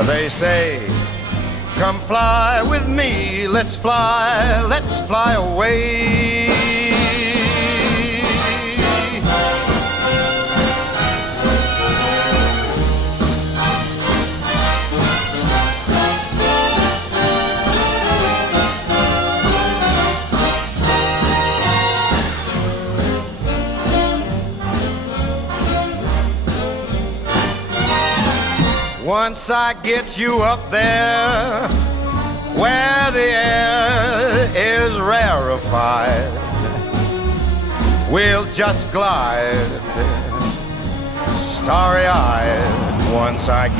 They say, come fly with me, let's fly away. Once I get you up there, where the air is rarefied, we'll just glide, starry-eyed. Once I get